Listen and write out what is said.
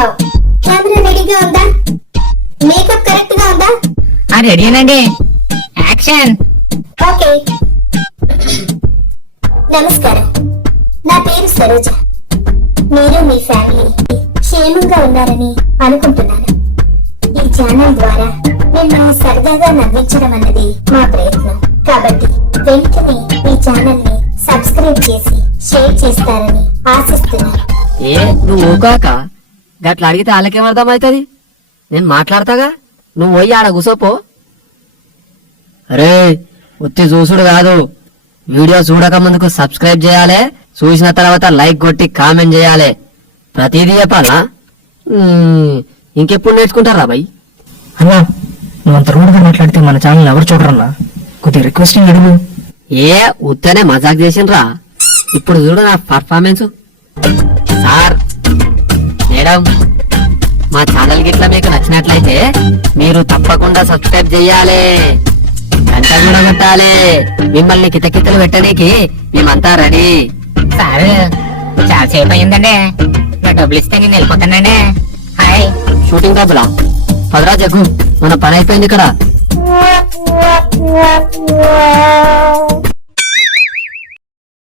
Wow camera రెడీగా ఉందా? Makeup కరెక్ట్గా ఉందా? ఆ రెడీనండి యాక్షన్. ఓకే. నమస్కారం. నా పేరు సరోజ. మీరు మీ ఫ్యామిలీ క్షేమంగా ఉన్నారని అనుకుంటున్నాను. ఈ ఛానల్ ద్వారా మిమ్మల్ని సరదాగా నవ్వించడం అన్నది మా ప్రయత్నం. కాబట్టి వెంటనే ఈ ఛానల్ని సబ్స్క్రైబ్ చేసి షేర్ చేస్తారని ఆశిస్తున్నాను. ఏ నువ్వు ఊకాక గట్లా అడిగితే వాళ్ళకేం అర్థమవుతుంది నేను మాట్లాడతాగా? నువ్వు పోయి ఆడ కూసోపో. అరే ఉత్తి చూసుడు కాదు. వీడియో చూడక ముందుకు సబ్స్క్రైబ్ చేయాలి. చూసిన తర్వాత లైక్ కొట్టి కామెంట్ చేయాలి. ప్రతిదీ చెప్పాలా? ఇంకెప్పుడు నేర్చుకుంటారా బాయ్ అన్నా నువ్వు అంత రూడ్గా మాట్లాడితే మన ఛానల్ ఎవరు చూడరన్నా? కొద్దిగా రిక్వెస్టింగ్ అడుగు. ఏ ఉత్తనే మజాక్ చేసిండ్రా. ఇప్పుడు చూడు నా పర్ఫార్మెన్స్ సార్ ఛానల్ గిట్లా మీకు నచ్చినట్లయితే మీరు తప్పకుండా సబ్స్క్రైబ్ చేయాలి. గంట కూడా కొట్టాలి. మిమ్మల్ని కితకితలు పెట్టడానికి మేమంతా రెడీ. సార్ చాలా సేపు అయిందండి. నా డబ్బులు ఇస్తే నేను వెళ్ళిపోతానండి. హాయ్. షూటింగ్ డబ్బులా? పదరా జగ్గు మన పని అయిపోయింది ఇక్కడ.